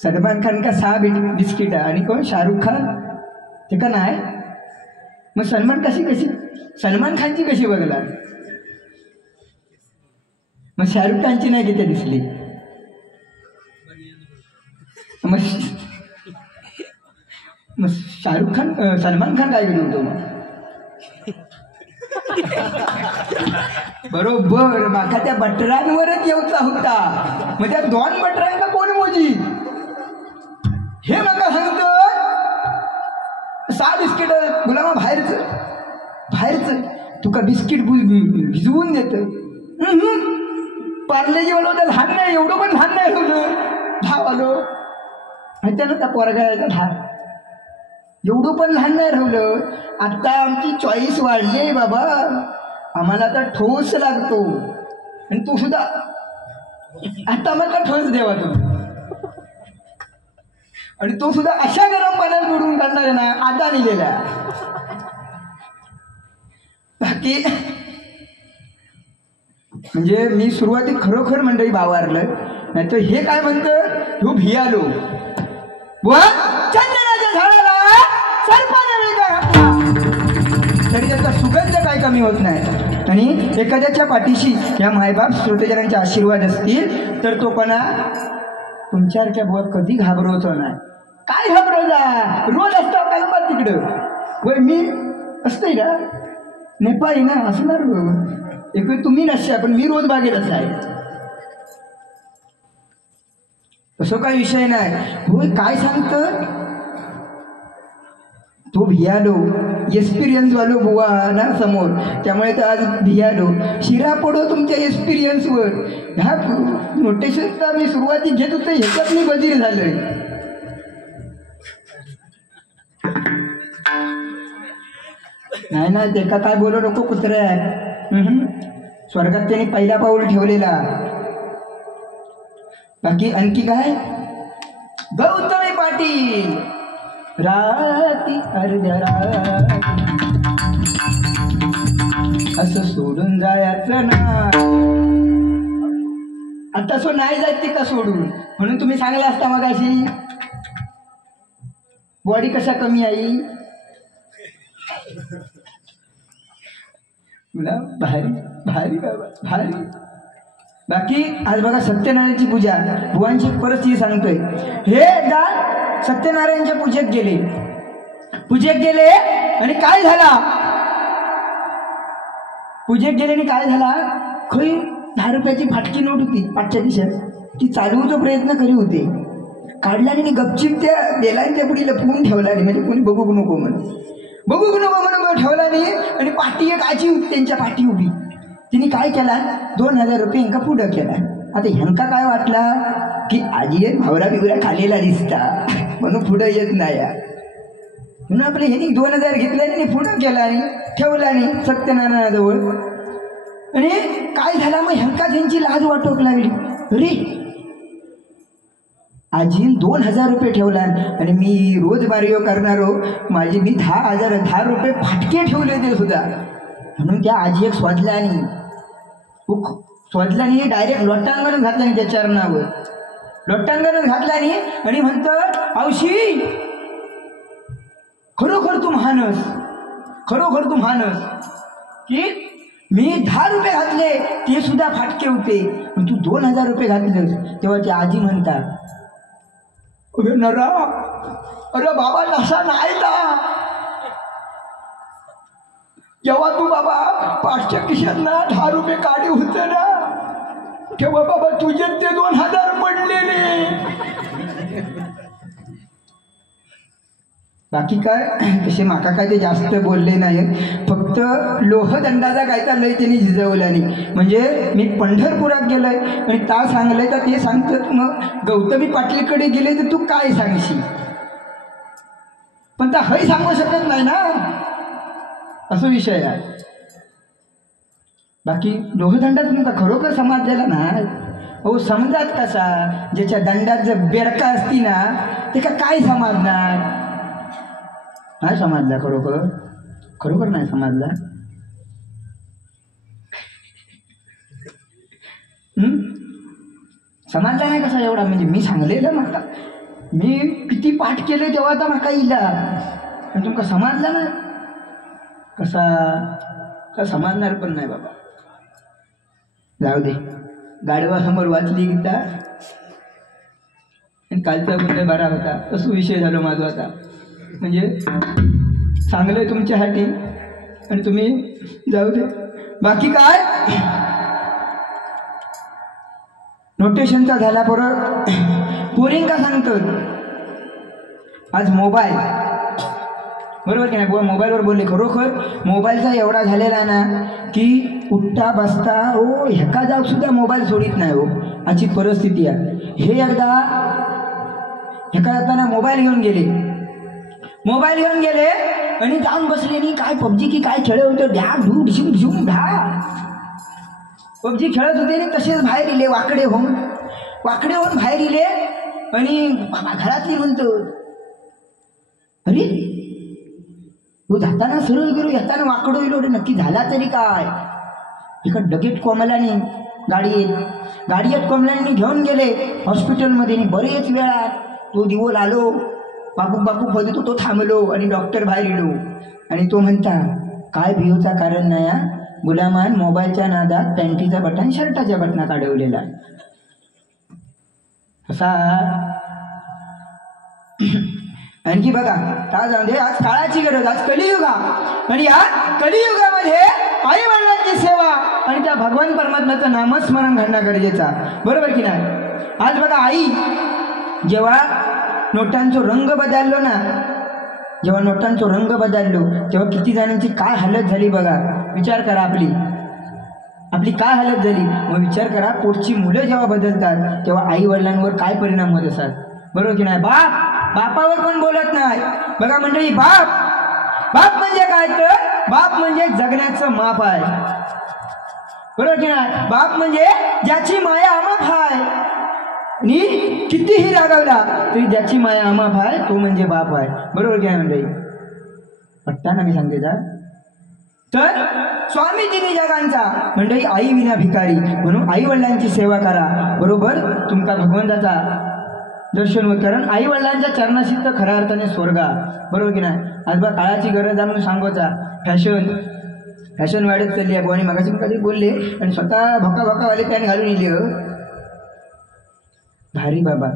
सलमान खान का 6 बिस्किट आणि कोण शाहरुख खान ते का नाही. मग सलमान खानची कशी बघला, मग शाहरुख खानची नाही किती दिसली. मग शाहरुख खान सलमान खान काय गेलो होतो मग बरोबर माका त्या बटरांवरच येऊचा होता. मग त्या 2 बटरांका कोण मोजी हे माका सांगतो. 6 बिस्किट गुलामा बाहेरच तुका बिस्किट भिजवून देत. पार्लेजी वालो तर लहान नाही, एवढं पण लहान नाही ठेवलं. 10 वालो माहिती ना त्या पोरगायचा 10 एवढं पण लहान नाही ठेवलं. आता आमची चॉईस वाढली आहे बाबा, आम्हाला आता ठोस लागतो. आणि तू सुद्धा आता आम्हाला ठोस देवा तुम्ही. आणि तो सुद्धा अशा गरम पाण्यात बुडून काढणार आहे ना आता लिहिलेला. बाकी म्हणजे मी सुरुवातीत खरोखर मंडळी भावारलं, नाही तर हे काय म्हणतं ह्यो भियालो व चंदनाच्या झाडाला सरपाने वेगळा घातला तरी त्याचा सुगंध काय कमी होत नाही. आणि एखाद्याच्या पाठीशी या मायबाप श्रोतेजनांचे आशीर्वाद असतील तर तो पणा तुमच्यासारख्या बुवा कधी घाबरवतो नाही. काय घाबरवला, रोज असतो काय मग तिकडं वय मी असतंय ना नेपाळी ना असणार एक तुम्ही नसता पण मी रोज बागेतच आहे. असं काही विषय नाही. होय काय सांगतं तो भियालो एक्सपिरियन्स वालो बुवा ना समोर, त्यामुळे तर आज भियालो. शिरा पडो तुमच्या एक्सपिरियन्सवर. ह्या नोटेशनचा मी सुरुवाती घेत होतो ह्याच्यात मी बधीर झालोय. नाही ना ते का काय बोलू नको कुत्र्या. स्वर्गात त्याने पहिला पाऊल ठेवलेला. बाकी आणखी काय गौतमी पाटील राती अर्ध्या असं सोडून जायचं ना. आता सो नाही जायचं ते का सोडून, म्हणून तुम्ही सांगला असता मग अशी बॉडी कशा कमी आहे तुला भारी भारी बाबा भारी. बाकी आज बघा सत्यनारायणची पूजा बुवांची परिस्थिती सांगतोय. हे एकदा सत्यनारायणच्या पूजेत गेले आणि काय झाला, पूजेत गेले आणि काय झाला, खरी 10 रुपयाची फाटकी नोट होती पाठच्या दिशेत. ती चालवूचा प्रयत्न करी होते, काढला आणि गपचिप त्या बेलांच्या पुढे लपवून ठेवला नाही. म्हणजे कोणी बघू नको म्हणून ठेवला नाही. आणि पाठी एक आजी होती त्यांच्या पाठी उभी, तिने काय केला 2000 रुपये ह्यांका पुढं केला. आता ह्यांका काय वाटला की आजी एक भावरा बिवरा खालेला दिसता म्हणून पुढं येत नाही. म्हणून आपले ह्यांनी 2000 घेतले आणि पुढं केला आणि ठेवला नाही सत्यनारायणाजवळ. आणि काय झाला मग ह्यांका त्यांची लाज वाटोक लागली. अरे आजीन 2000 रुपये ठेवला आणि मी रोज बारीओ करणारो माझी मी 10 रुपये फाटके ठेवले ते सुद्धा. म्हणून त्या आजी एक स्वजल्यानी डायरेक्ट लोटांगणच घातला नाही त्या चरणावर. लोटांगणच घातला नाही आणि म्हणतं औशी खरोखर तू महानस की मी 10 रुपये घातले ते सुद्धा फाटके होते पण तू 2000 रुपये घातलेस. तेव्हा ती आजी म्हणतात अरे नरा अरे बाबा नसा नाही ना. जेव्हा तू बाबा 500 खिशांना 10 रुपये काढे होते ना तेव्हा बाबा तुझे ते 2000 पडलेले. बाकी काय तसे माका काय ते जास्त बोलले नाही, फक्त लोहदंडाचा कायचा लय त्यांनी झिजवला नाही. म्हणजे मी पंढरपुरात गेलोय आणि ता सांगलंय तर ते सांगतात मग गौतमी पाटलीकडे गेले तर तू काय सांगशील, पण त्या हय सांगू शकत नाही ना, असं विषय आहे. बाकी लोहदंडात तुमचा खरोखर समाज द्यायला नाही. हो समजात कसा ज्याच्या दंडात जर बेडका असती ना ते काय समजणार. नाही समजला खरोखर नाही समजला. समजला नाही कसा एवढा म्हणजे मी सांगलेलं मला मी किती पाठ केले तेव्हा आता म्हाका इला आणि तुमका समजला ना कसा समजणार पण नाही बाबा. जाऊ दे, गाडवासमोर वाचली गीता आणि कालचा मुद्दा बरा होता असं विषय झालो माझा आता. म्हणजे चांगलं आहे तुमच्यासाठी आणि तुम्ही जाऊ दे. बाकी काय नोटेशनचा झाला परत पोरिंग का सांगतो आज मोबाईल बरोबर की नाही. मोबाईलवर बोलले खरोखर मोबाईलचा एवढा झालेला ना की उठता बसता हो ह्याका जाऊ सुद्धा मोबाईल सोडित नाही हो अशी परिस्थिती आहे. हे एकदा ह्याका जाताना मोबाईल घेऊन गेले आणि जाऊन बसले आणि काय पबजी की काय खेळ होतं ढ्या ढू ढिशूम ढिशूम ढा पबजी खेळत होते आणि तसेच बाहेर इले वाकडे होऊन बाहेर इले आणि घरातली म्हणतो अरे तू जाताना सरळ गेलो येताना वाकडो गेलो नक्की झाला तरी काय. एका डगेट कोमलानी गाडीत कोमलानी घेऊन गेले हॉस्पिटलमध्ये. बरेच वेळा तो दिवस आलो बापू बघतो तो थांबलो आणि डॉक्टर बाहेर येलो आणि तो म्हणता काय भिऊचा कारण नाही गुलामान मोबाईलच्या नादात पॅन्टीचा बटन शर्टाच्या बटनात अडवलेला असा. आणखी बघा काय जाऊ दे आज काळाची गरज आज कलियुगा आणि या कलियुगामध्ये आई वडिलांची सेवा आणि त्या भगवान परमात्म्याचं नामस्मरण घडणं गरजेचा बरोबर की नाही. आज बघा आई जेव्हा नोटांचा रंग बदललो तेव्हा किती जणांची काय हालत झाली बघा. विचार करा आपली काय हालत झाली. मग विचार करा पोटची मुलं जेव्हा बदलतात तेव्हा आई वडिलांवर काय परिणाम होत असतात बरोबर की नाही. बापावर पण बोलत नाही बघा मंडळी. बाप म्हणजे काय तर बाप म्हणजे जगण्याचं माप आहे बरोबर की नाही. बाप म्हणजे ज्याची माया अमाप आहे आणि कितीही रागावला तरी ज्याची माया अमाप आहे तो म्हणजे बाप आहे बरोबर की नाही मंडळी. पट्टाना मी सांगते तर स्वामी तिन्ही जगांचा मंडळी आई विना भिकारी म्हणून आई वडिलांची सेवा करा बरोबर तुमका भगवंताचा दर्शन होत. कारण आई वडिलांच्या चरणाशी तर खऱ्या अर्थाने स्वर्गा बरोबर की नाही. आज बा काळाची गरज आहे म्हणून सांगोचा फॅशन वाढत चालली आहे. आणि मगाशी मी कधी बोलले आणि स्वतः भकावाले पॅन घालून येले भारी बाबा.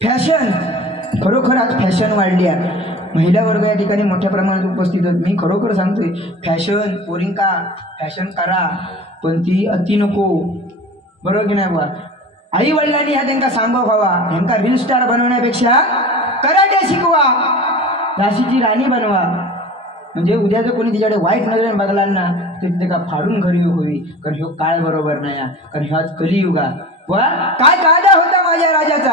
फॅशन खरोखर आज फॅशन वाढली आहे. महिला वर्ग या ठिकाणी मोठ्या प्रमाणात उपस्थित आहेत. मी खरोखर सांगतोय फॅशन पोरिंका फॅशन करा पण ती अति नको बरोबर की नाही बा. आई वडिलांनी ह्या त्यांना सांगो व्हावा. ह्यांका रील स्टार बनवण्यापेक्षा कराटे शिकवा झाशीची राणी बनवा. म्हणजे उद्या जर कोणी तिच्याकडे वाईट नजरेने बघला ना तर तिथे का फाडून घरी होई. कारण ह्यो काळ बरोबर नाही कारण ह्या कलियुगा वा काय कायदा होता माझ्या राजाचा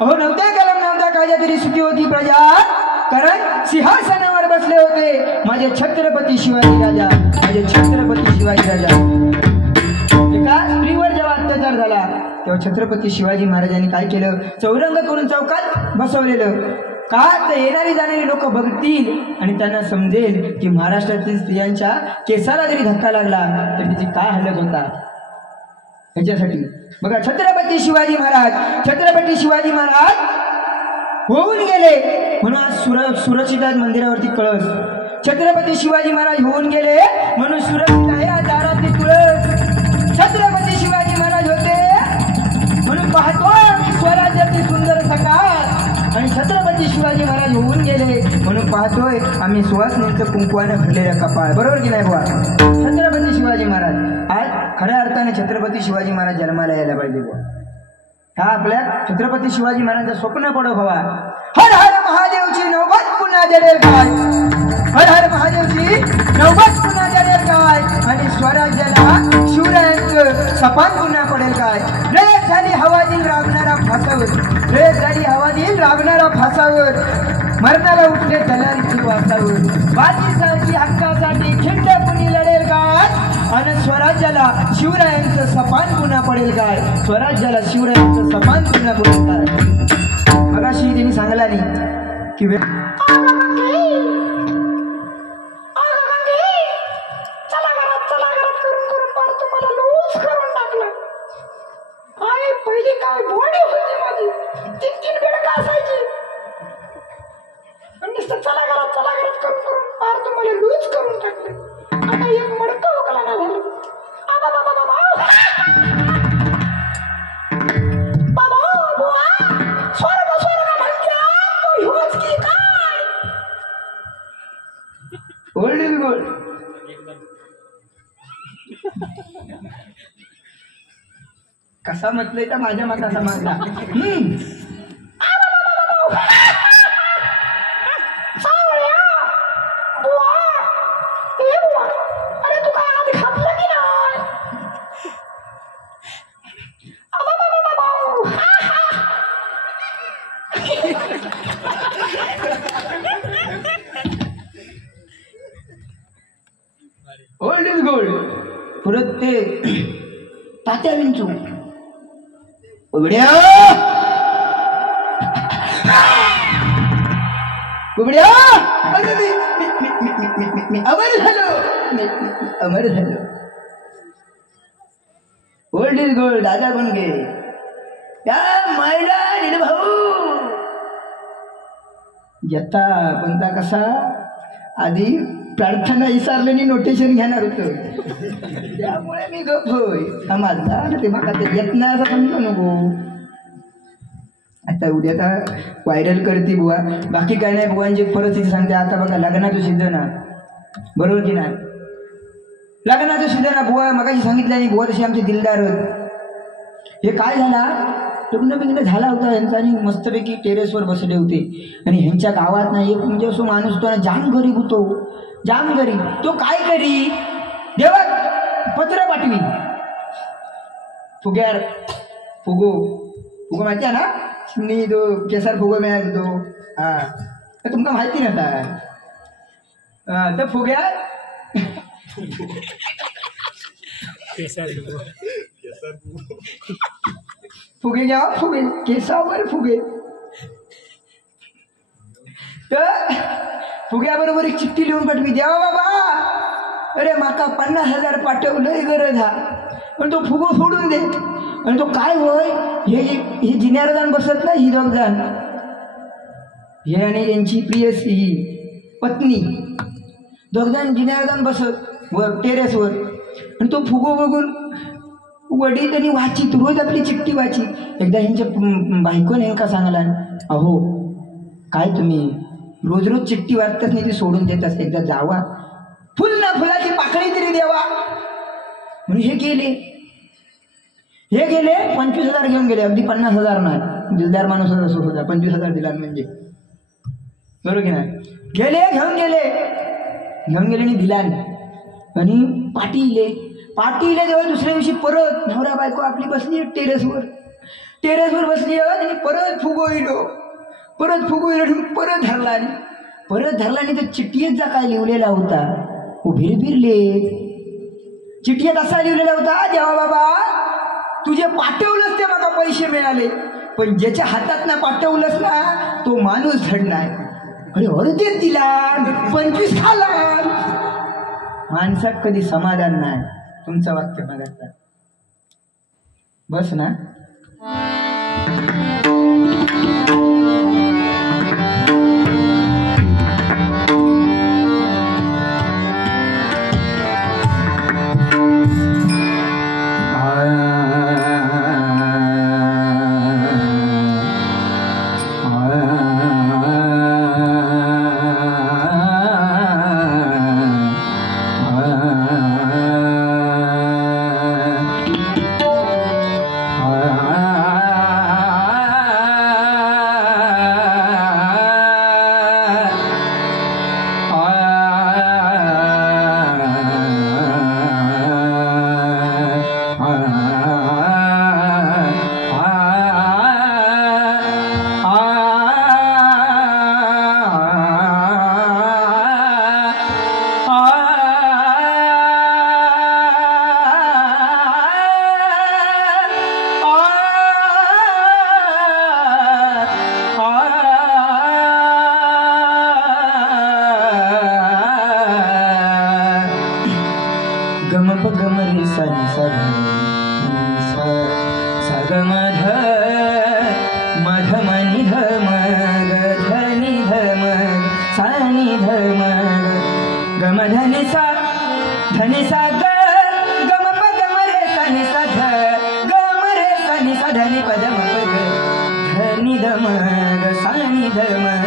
अहो नव्हत्या कलम नव्हता कायदा तरी सुखी होती प्रजा. कारण सिंहासनावर बसले होते माझे छत्रपती शिवाजी राजा. एका स्त्रीवर जेव्हा अत्याचार झाला तेव्हा छत्रपती शिवाजी महाराजांनी काय केलं चौरंग करून चौकात बसवलेलं. का तर येणारी जाणारी लोक बघतील आणि त्यांना समजेल की महाराष्ट्रातील स्त्रियांच्या केसाला जरी धक्का लागला तर तिची काय हालत होता. ह्याच्यासाठी बघा छत्रपती शिवाजी महाराज होऊन गेले म्हणून आज सुरक्षित मंदिरावरती कळस. छत्रपती शिवाजी महाराज होऊन गेले म्हणून सुरक्षित आहे आज दारातली तुळस. छत्रपती शिवाजी महाराज होते म्हणून पाहतोय स्वराज्याची सुंदर सकाळ आणि छत्रपती शिवाजी महाराज होऊन गेले म्हणून पाहतोय आम्ही सुवासनेचं कुंकवानं भरलेलं कपाळ बरोबर की नाही बुवा. छत्रपती शिवाजी महाराज आज खऱ्या अर्थाने छत्रपती शिवाजी महाराज जन्माला यायला पाहिजे बुवा. हा आपल्या छत्रपती शिवाजी महाराजांचं स्वप्न पडो भावा. हर हर महादेवची नौबत पुन्हा जडेल काय. हर हर महादेवची नौबत पुन्हा जडेल काय आणि स्वराज्याला शिवरायांचं सपान पुन्हा पडेल काय. रयत झाली हवादिल राबणारा फासावर मरणाला उठले दलालीची वासावर. बाजीसाठी हक्कासाठी खिंड कुणी लढेल काय आणि स्वराज्याला शिवरायांचं सपान पुन्हा पडेल काय. मगाशी त्यांनी सांगला नाही की पहिली काय बॉडी होती माझी असा म्हटलंय तर माझ्या मात असा मागला. Old is gold. परत ते तात्या विंचू उघड्या उघड्या मी अमर झालो. अमर झालो. Old is gold. दादा गुणगे या मैला भाऊ येता कोणता कसा आधी प्रार्थना विसरल्याने नोटेशन घेणार होतो त्यामुळे मी गप होय समाजला ते मला ते येत नाही असं समजू नको. आता उद्या तर व्हायरल करते बुवा. बाकी काय नाही. बुवांची परिस्थिती सांगते. आता बघा लग्नाचं सीझन आहे बरोबर की नाही. लग्नाचं सीझन आहे. बुवा मगाशी सांगितलं नाही बुवा तशी आमचे दिलदार होत. हे काय झाला लग्न बिग्न झाला होता यांचा आणि मस्तपैकी टेरेसवर बसले होते. आणि ह्यांच्या गावात ना एक म्हणजे असं माणूस होता ना जाम गरीब होतो. जाम गरीब. तो काय करी देवा पत्र पाठवी फुग्यार फुगो फुगो माहिती आहे ना. मी तो केसर फुगो मिळत होतो. हा तर तुमका माहिती नव्हता तर फुग्यार फुगे घ्या फुगे केसावर फुगे. तर फुग्याबरोबर एक चिठ्ठी लिहून पाठवी. द्यावा बाबा अरे माका 50,000 पाठवलंय गरज हा पण तो फुगो सोडून दे. आणि तो काय होय हे जिन्यावर जाण बसत ना ही दोघ जण हे आणि यांची प्रियसी ही पत्नी दोघ जण जिन्यावर जाण बसत वर टेरेसवर. आणि तो फुगो बघून वडील त्यांनी वाचित रोज आपली चिठ्ठी वाची. एकदा ह्यांच्या बायकोने नेमका सांगला अहो काय तुम्ही रोज रोज चिठ्ठी वाचताच नाही ती सोडून देताच. एकदा जावा फुल ना फुलाची पाकळी तरी द्यावा. म्हणून हे गेले 25,000 घेऊन गेले. अगदी 50,000 नाही. दिलदार माणूस असं होता. 25,000 दिला म्हणजे बरोबर की नाही. घेऊन गेले आणि दिला. आणि पाटीले जेव्हा दुसऱ्या दिवशी परत नवरा बायको आपली बसली टेरेसवर बसली आणि परत फुगो इलो परत धरला आणि त्या चिठ्ठीत जा काय लिहिलेला होता तो भिरभिरले. चिठ्ठीत असा लिहिलेला होता देवा बाबा तुझे पाठवलंच ते मला पैसे मिळाले पण ज्याच्या हातात ना पाठवलंच ना तो माणूस धडणार. अरे अर्धेच दिला 25 खाला. माणसात कधी समाधान नाही. तुमचं वाक्य बघा बस ना. धनी पद मग धनी धमग सानी धमग